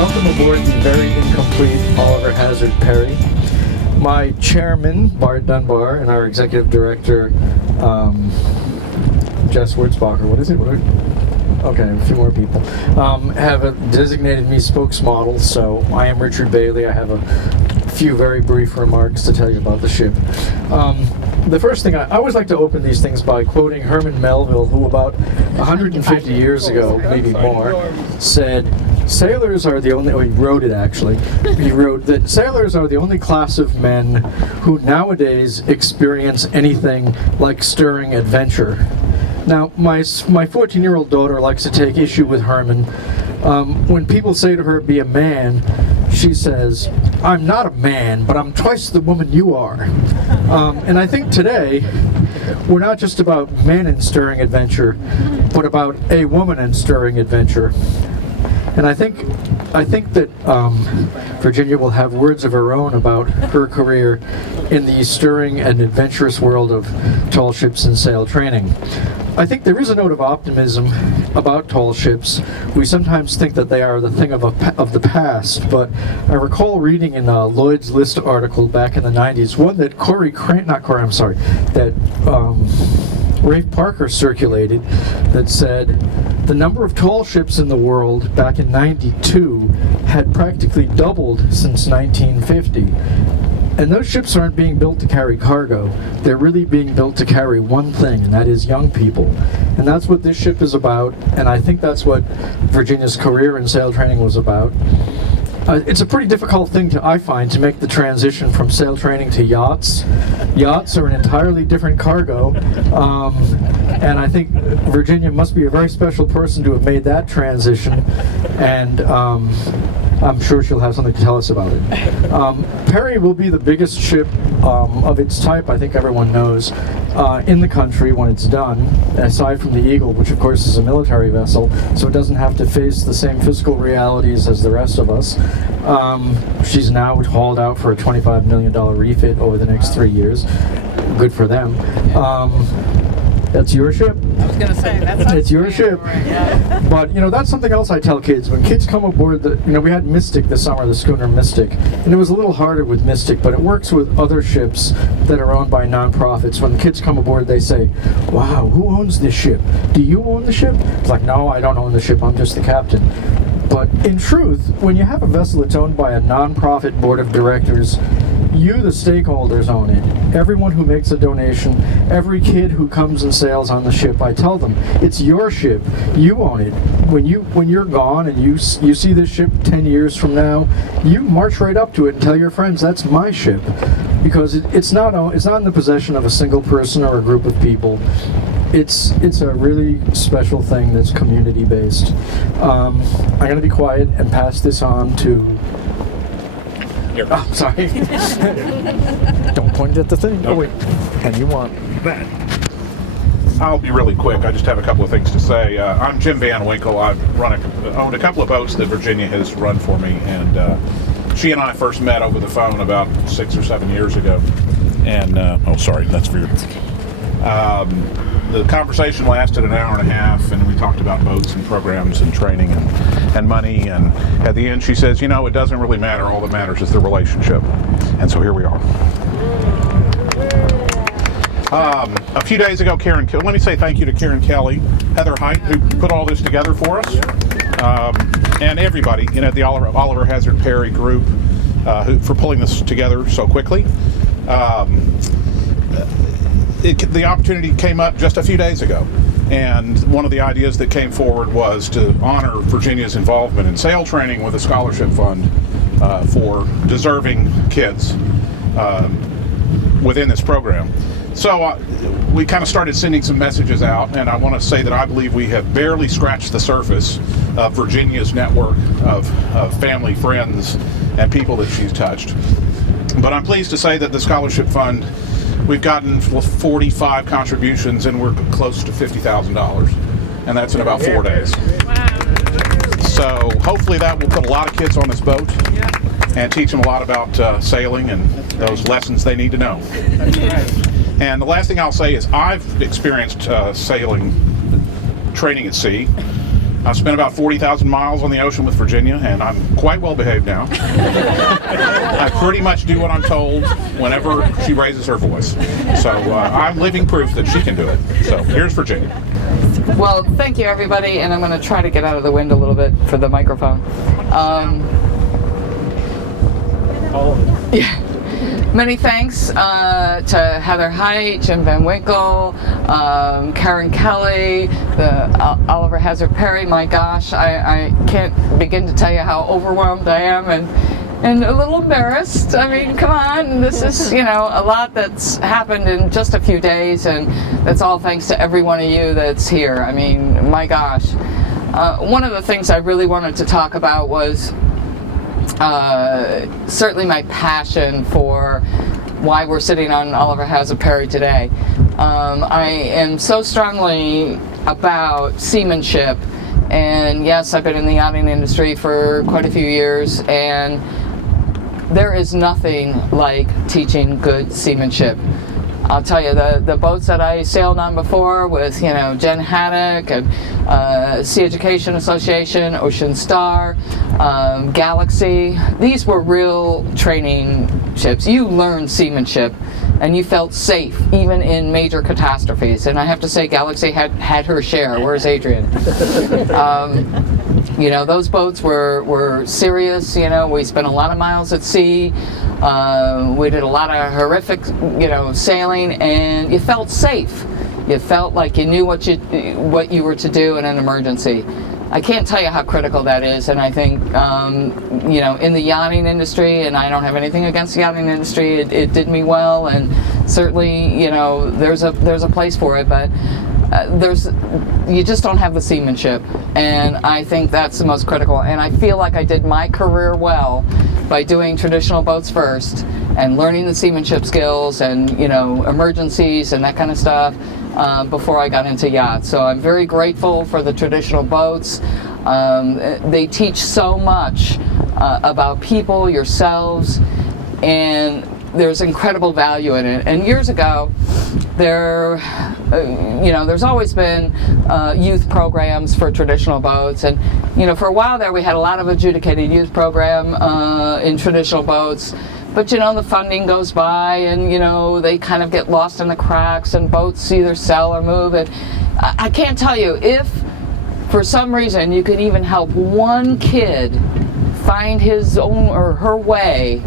Welcome aboard the very incomplete Oliver Hazard Perry. My chairman, Bart Dunbar, and our executive director, Jess Wurzbacher, okay, a few more people, have designated me spokesmodel, so I am Richard Bailey. I have a few very brief remarks to tell you about the ship. The first thing, I always like to open these things by quoting Herman Melville, who about 150 years ago, maybe more, said, sailors are the only, he wrote it actually, he wrote that sailors are the only class of men who nowadays experience anything like stirring adventure. Now, my 14-year-old daughter likes to take issue with Herman. When people say to her, be a man, she says, I'm not a man, but I'm twice the woman you are. And I think today, we're not just about men in stirring adventure, but about a woman in stirring adventure. And I think that Virginia will have words of her own about her career in the stirring and adventurous world of tall ships and sail training. I think there is a note of optimism about tall ships. We sometimes think that they are the thing of the past, but I recall reading in a Lloyd's List article back in the 90s, one that Rafe Parker circulated, that said the number of tall ships in the world back in '92 had practically doubled since 1950. And those ships aren't being built to carry cargo. They're really being built to carry one thing, and that is young people. And that's what this ship is about, and I think that's what Virginia's career in sail training was about. It's a pretty difficult thing, I find, to make the transition from sail training to yachts. Yachts are an entirely different cargo, and I think Virginia must be a very special person to have made that transition, and I'm sure she'll have something to tell us about it. Perry will be the biggest ship of its type, I think everyone knows, in the country when it's done, aside from the Eagle, which of course is a military vessel, so it doesn't have to face the same fiscal realities as the rest of us. She's now hauled out for a $25 million refit over the next 3 years. Good for them. That's your ship? I was going to say, it's your ship. Right, yeah. But, that's something else I tell kids. When kids come aboard, we had Mystic this summer, the schooner Mystic, and it was a little harder with Mystic, but it works with other ships that are owned by nonprofits. When the kids come aboard, they say, wow, who owns this ship? Do you own the ship? It's like, no, I don't own the ship, I'm just the captain. But in truth, when you have a vessel that's owned by a nonprofit board of directors, you, the stakeholders, own it. Everyone who makes a donation, every kid who comes and sails on the ship, I tell them, it's your ship. You own it. When you're gone and you see this ship 10 years from now, you march right up to it and tell your friends, that's my ship. Because it's not in the possession of a single person or a group of people. It's a really special thing that's community-based. I'm going to be quiet and pass this on to... Oh, sorry. Don't point it at the thing. Oh, wait. And you want that. I'll be really quick. I just have a couple of things to say. I'm Jim Van Winkle. I've owned a couple of boats that Virginia has run for me, and she and I first met over the phone about 6 or 7 years ago. And, oh, sorry, that's for you. The conversation lasted an hour and a half, and we talked about boats and programs and training and money, and at the end she says, it doesn't really matter, all that matters is the relationship. And so here we are. A few days ago, let me say thank you to Karen Kelly, Heather Height, who put all this together for us, and everybody, the Oliver Hazard Perry group, for pulling this together so quickly. The opportunity came up just a few days ago, and one of the ideas that came forward was to honor Virginia's involvement in sail training with a scholarship fund for deserving kids within this program. So we kind of started sending some messages out, and I want to say that I believe we have barely scratched the surface of Virginia's network of family, friends, and people that she's touched. But I'm pleased to say that the scholarship fund, we've gotten 45 contributions, and we're close to $50,000, and that's in about 4 days. Wow. So hopefully that will put a lot of kids on this boat and teach them a lot about sailing and those lessons they need to know. That's right. And the last thing I'll say is I've experienced sailing training at sea. I've spent about 40,000 miles on the ocean with Virginia, and I'm quite well behaved now. I pretty much do what I'm told whenever she raises her voice. So I'm living proof that she can do it. So here's Virginia. Well, thank you, everybody, and I'm going to try to get out of the wind a little bit for the microphone. Yeah. Many thanks to Heather Height, Jim Van Winkle, Karen Kelly, Oliver Hazard-Perry. My gosh, I can't begin to tell you how overwhelmed I am and a little embarrassed. I mean, come on, this is, a lot that's happened in just a few days, and that's all thanks to every one of you that's here. I mean, my gosh. One of the things I really wanted to talk about was certainly my passion for why we're sitting on Oliver Hazard-Perry today. I am so strongly about seamanship, and yes, I've been in the yachting industry for quite a few years, and there is nothing like teaching good seamanship. I'll tell you, the boats that I sailed on before with, Jen Haddock and Sea Education Association, Ocean Star, Galaxy, these were real training ships. You learned seamanship and you felt safe even in major catastrophes. And I have to say, Galaxy had her share. Where's Adrian? Those boats were serious. We spent a lot of miles at sea. We did a lot of horrific, sailing, and you felt safe. You felt like you knew what you were to do in an emergency. I can't tell you how critical that is, and I think, in the yachting industry, and I don't have anything against the yachting industry, it did me well, and certainly, there's a place for it, but you just don't have the seamanship, and I think that's the most critical. And I feel like I did my career well by doing traditional boats first and learning the seamanship skills and emergencies and that kind of stuff before I got into yachts. So I'm very grateful for the traditional boats. They teach so much about people, yourselves, and there's incredible value in it. And years ago, there's always been youth programs for traditional boats, and for a while there we had a lot of adjudicated youth program in traditional boats, but the funding goes by, and they kind of get lost in the cracks, and boats either sell or move. And I can't tell you, if for some reason you could even help one kid find his own or her way,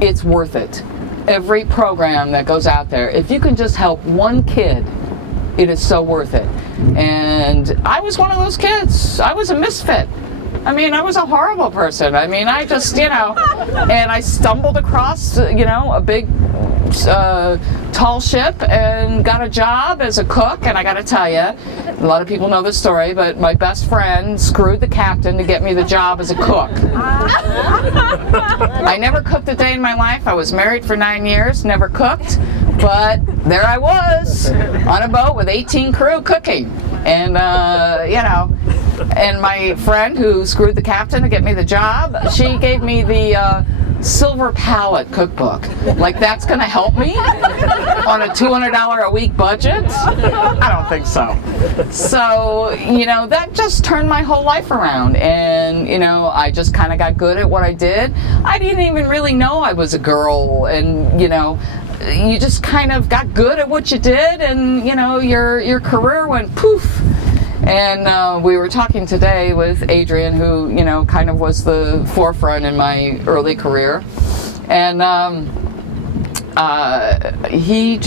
it's worth it. Every program that goes out there, if you can just help one kid, it is so worth it. And I was one of those kids. I was a misfit. I mean, I was a horrible person. I mean, I just, and I stumbled across, a big, tall ship and got a job as a cook. And I got to tell you, a lot of people know this story, but my best friend screwed the captain to get me the job as a cook. I never cooked a day in my life. I was married for 9 years, never cooked, but there I was on a boat with 18 crew cooking. And, and my friend who screwed the captain to get me the job, she gave me the Silver Palette cookbook. Like, that's going to help me on a $200 a week budget? I don't think so. So, that just turned my whole life around. And, I just kind of got good at what I did. I didn't even really know I was a girl. And, you just kind of got good at what you did, and, your career went poof. And we were talking today with Adrian, who, kind of was the forefront in my early career. And he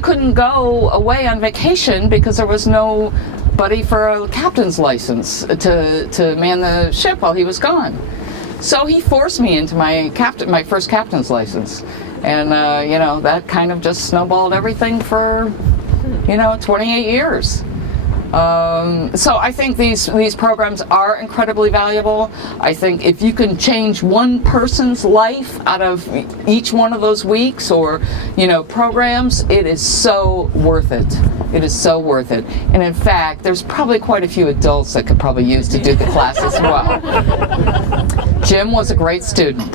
couldn't go away on vacation because there was nobody for a captain's license to man the ship while he was gone. So he forced me into my first captain's license. And, that kind of just snowballed everything for, 28 years. So I think these programs are incredibly valuable. I think if you can change one person's life out of each one of those weeks or, programs, it is so worth it. It is so worth it. And in fact, there's probably quite a few adults that could probably use to do the class as well. Jim was a great student.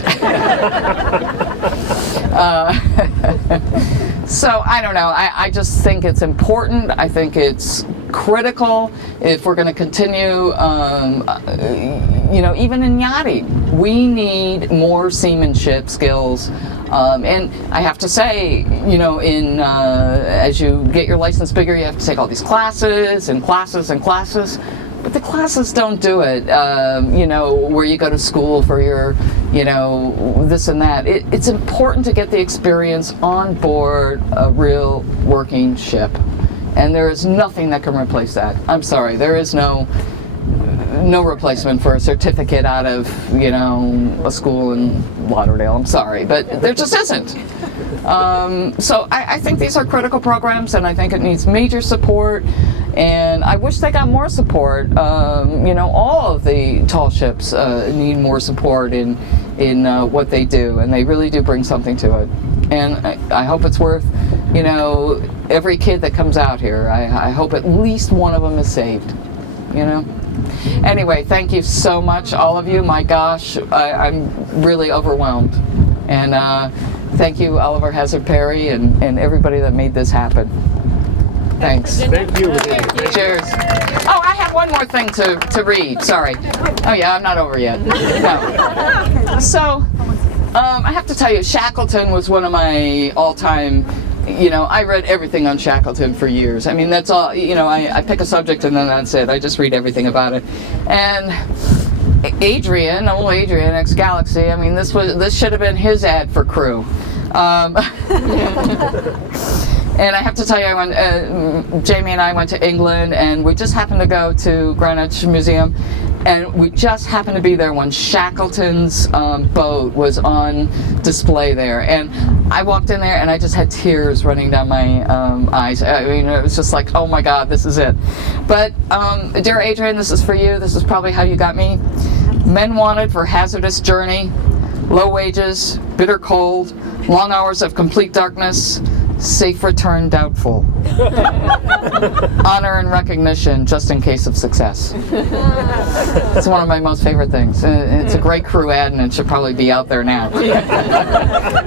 So I don't know. I just think it's important. I think it's critical if we're going to continue, even in yachting. We need more seamanship skills. And I have to say, as you get your license bigger, you have to take all these classes and classes and classes. But the classes don't do it, where you go to school for your, this and that. It's important to get the experience on board a real working ship. And there is nothing that can replace that. I'm sorry, there is no replacement for a certificate out of, a school in Lauderdale. I'm sorry, but there just isn't. So I think these are critical programs, and I think it needs major support. And I wish they got more support. All of the tall ships need more support in what they do, and they really do bring something to it. And I hope it's worth, every kid that comes out here. I hope at least one of them is saved, Anyway, thank you so much, all of you. My gosh, I'm really overwhelmed. And thank you, Oliver Hazard-Perry, and everybody that made this happen. Thanks. Thank you. Cheers. Oh, I have one more thing to read. Sorry. Oh, yeah, I'm not over yet. No. So, I have to tell you, Shackleton was one of my all-time, I read everything on Shackleton for years. I mean, that's all, I pick a subject and then that's it. I just read everything about it. And old Adrian, ex-Galaxy, I mean, this should have been his ad for Crew. And I have to tell you, Jamie and I went to England, and we just happened to go to Greenwich Museum, and we just happened to be there when Shackleton's boat was on display there. And I walked in there, and I just had tears running down my eyes. I mean, it was just like, oh my God, this is it. But, dear Adrian, this is for you. This is probably how you got me. Men wanted for hazardous journey, low wages, bitter cold, long hours of complete darkness, safe return doubtful. Honor and recognition just in case of success. It's one of my most favorite things. It's a great Crew ad, and it should probably be out there now.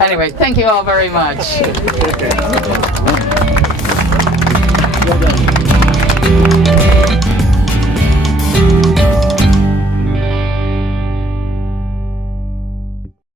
Anyway, thank you all very much.